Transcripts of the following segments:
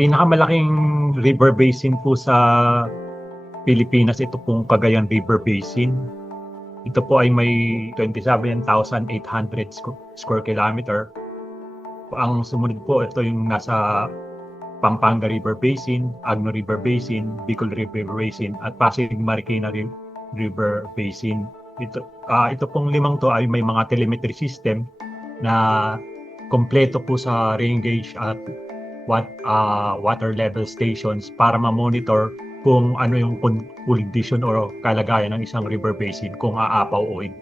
Pinakamalaking river basin po sa Pilipinas, ito pong Cagayan River Basin. Ito po ay may 27,800 square kilometer. Ang sumunod po, ito yung nasa Pampanga River Basin, Agno River Basin, Bicol River Basin, at Pasig Marikina River Basin. Ito pong limang to ay may mga telemetry system na kompleto po sa rain gauge at water level stations para ma-monitor kung ano yung condition o kalagayan ng isang river basin, kung aapaw o hindi.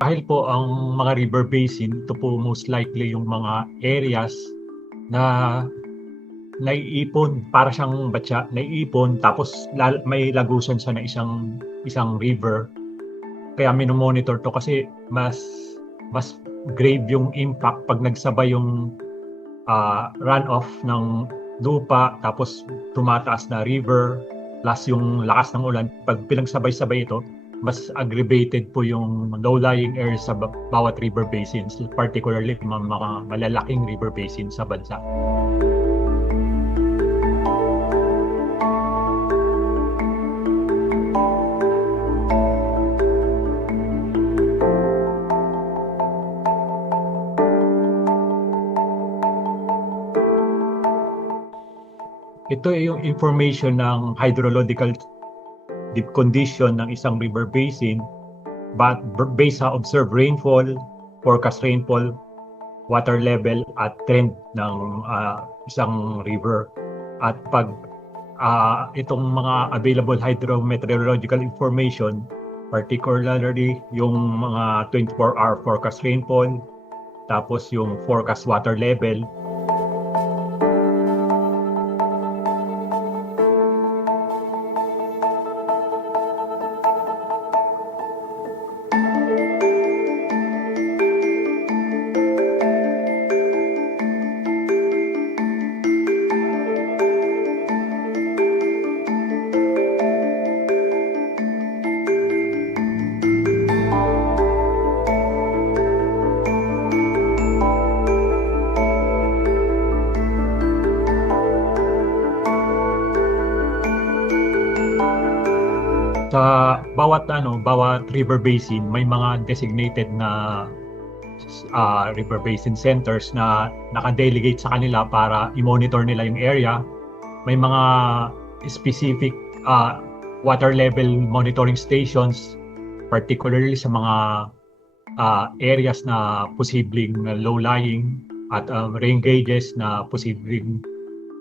Dahil po ang mga river basin, ito po most likely yung mga areas na naiipon, para siyang batya, naiipon, tapos may lagusan siya na isang river. Kaya minomonitor to kasi mas grave yung impact pag nagsabay yung runoff ng lupa, tapos tumataas na river, plus yung lakas ng ulan. Pag pinagsabay-sabay ito, mas aggravated po yung low-lying areas sa bawat river basins, particularly mga malalaking river basins sa bansa. Ito ay yung information ng hydrological condition ng isang river basin, but based sa observed rainfall, forecast rainfall, water level at trend ng isang river. At pag itong mga available hydrometeorological information, particularly yung mga 24-hour forecast rainfall, tapos yung forecast water level, sa bawat river basin may mga designated na river basin centers na naka-delegate sa kanila para i-monitor nila yung area. May mga specific water level monitoring stations, particularly sa mga areas na posibleng low-lying, at rain gauges na posibleng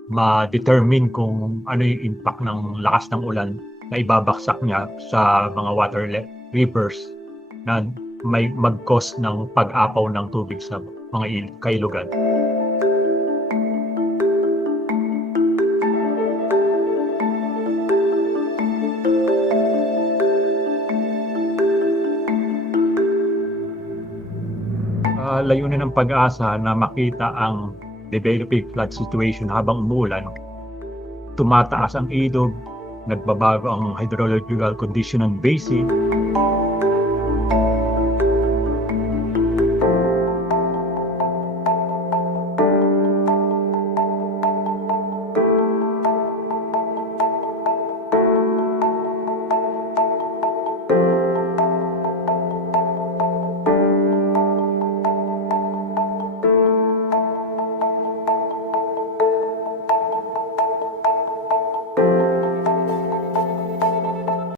ma-determine kung ano yung impact ng lakas ng ulan na ibabaksak niya sa mga rivers na may mag-cause ng pag-apaw ng tubig sa mga kailugan. Layunin ng PAG-ASA na makita ang developing flood situation habang umuulan. Tumataas ang ilog, nagbabago ang hydrological condition ng basin,